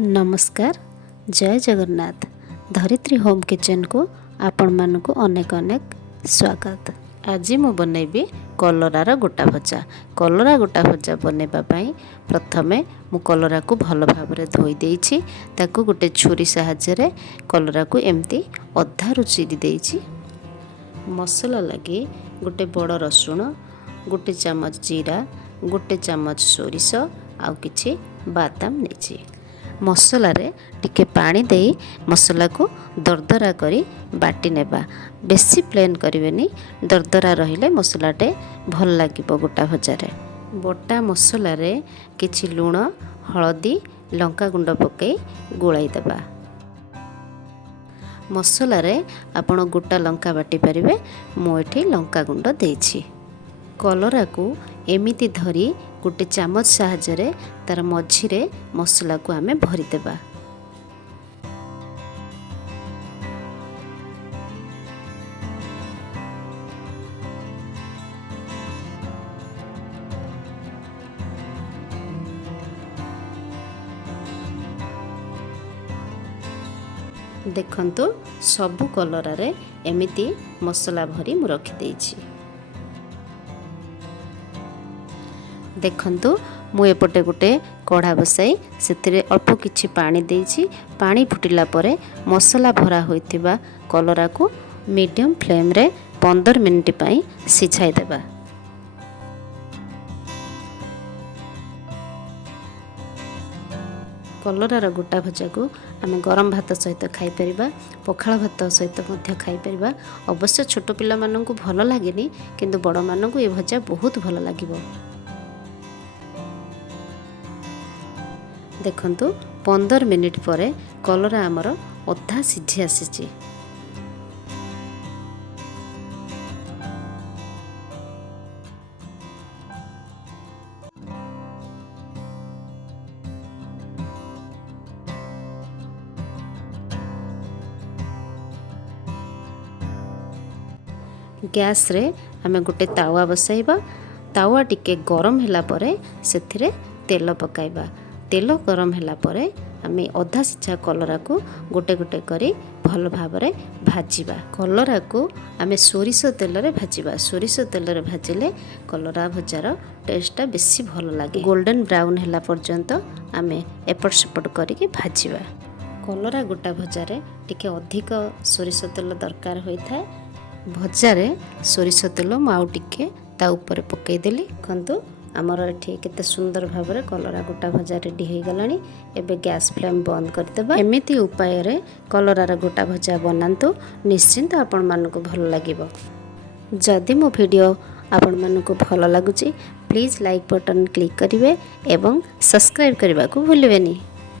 नमस्कार जय जगन्नाथ धरित्री home kitchen को आपण मानक अनेक अनेक स्वागत। आज मु बनैबी कलरार गोटा भजा। कलरा गोटा भजा बनैबा पई प्रथमे मु कलरा को भल भाव धोई देइछि। ताकू गोटे छुरी साहाय्य कलरा को एमती अधारु चिरी देइछि। मसला लगी गोटे बड़ रसुण, गोटे चामच जीरा, गोटे चामच सोरिष आउ किछि बादाम नेछि। मसला रे टिके पानी दे मसला को दरदरा करी बाटी नेबा। बेसी प्लेन करिवेनी, दरदरा रहिले मसलाटे भल लागिबो गोटा भजारे। बटा मसला रे किछि लूण, हळदी, लंका गुंड पकई गोलाई देबा। मसला रे आपण गोटा लंका बाटी परिवे, मु एठी लंका गुंड देछि। कलरा को एमिति धरी गोटे चामच साहाय्य तार मझिरे मसला को आमे भरी देबा। देखंतु सबु कलरा रे एमिति मसला भरी मु रखि देछि। देखंतु मु एपटे गोटे कढ़ा बसाई से अल्प किछि पानी देछि। पानी फुटिला परे मसला भरा होइतिबा कलरा को मीडियम फ्लेम रे 15 मिनिट पई सिझाई देबा। कलरार गोटा भजा को आम गरम भात सहित खाई परिबा, पखाल भात सहित मध्य खाई परिबा। अवश्य छोट पिला माननकु भल लागेनी, किंतु बड़ माननकु ए भजा बहुत भल लागिबो। देखंतु 15 मिनिट परे कलरा आमर अधा सिझी आसीची। गैस रे आमे गोटे तावा बसाइबा। तावा टिके गरम होला परे सेथिरे तेल पकाइबा। तेल गरम होला परे आमे अधा सिझा कलरा को गोटे गोटे करी भल भावरे भाजिबा। कलरा को आमे सोरिष तेल रे भाजिबा। सोरिष तेल रे भाजिले कलरा भजार टेस्टटा बेसी भल लागे। गोल्डन ब्राउन होला पर्यंत आमे एपट सेपट करिके भाजिबा। कलरा गोटा भजारे टिके अधिक सोरिष तेल दरकार होइथाय। भजारे सोरिष तेल मु आउ टिके ता ऊपर पकई देली। देखंतु आमर एठी केते सुंदर भाबरे कलरा गोटा भजा रेडी हो गलानी। एबे गैस फ्लेम बंद कर देबा। एमिति उपाय रे कलरार गोटा भजा बनांतु, निश्चिंत आपण मानको भल लागिबो। जदि मो वीडियो आपण मानको भल लागुची प्लीज लाइक बटन क्लिक करिवे एवं सब्सक्राइब करबा को भूलिबेनी।